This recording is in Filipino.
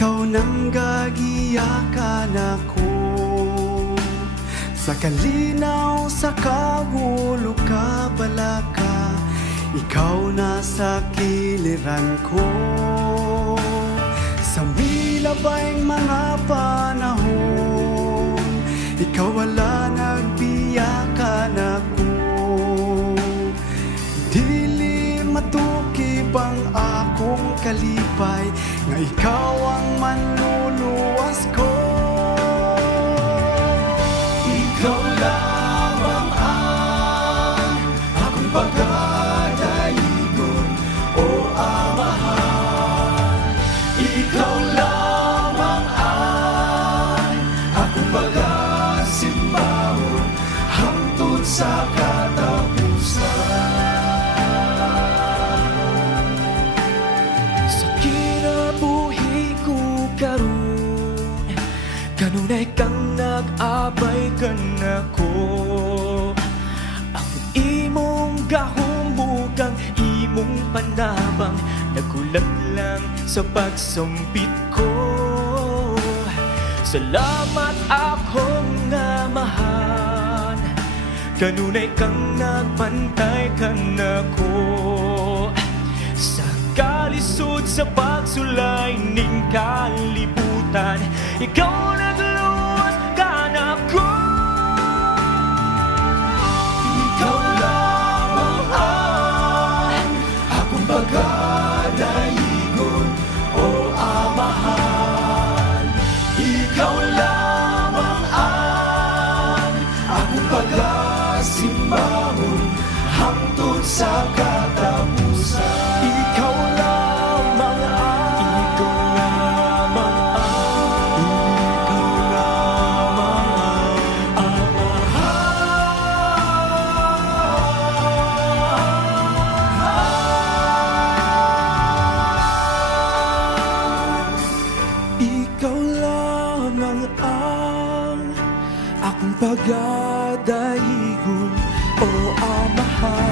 Ikaw nang gagiyakan ako sa kalinaw, sa kagulo kabalaka. Ikaw nasa kiliran ko sa milabayng mga panahon. Ikaw wala nagbiyakan ako. Dili matukib ang akong kalipay, nga ikaw ang manluluwas ko. Ikaw lamang ang akong pagkadaigon, o Amahan. Ikaw lamang ang akong pagkasimbahon hangtod sa katapusan. Sa kinabuhi ko karon, kanunay kang nag-abay ka nako. Ang imong gahumbugang, imong panabang, nagulat lang sa pagsumpit ko. Salamat akong Amahan, kanunay kang nagpantay ka nako. Sa kalisod, sa pagsulay ning kalibutan, ikaw nagluwas ka nako. Ikaw lamang ang akong pagkadaigon, o Amahan. Ikaw lamang ang akong pagkasimbahon hangtod sa katapusan. Ikaw lamang ang, ikaw lamang ang, ikaw lamang ang Amahan. Ikaw lamang ang akong pagdadahigon, o Amahan.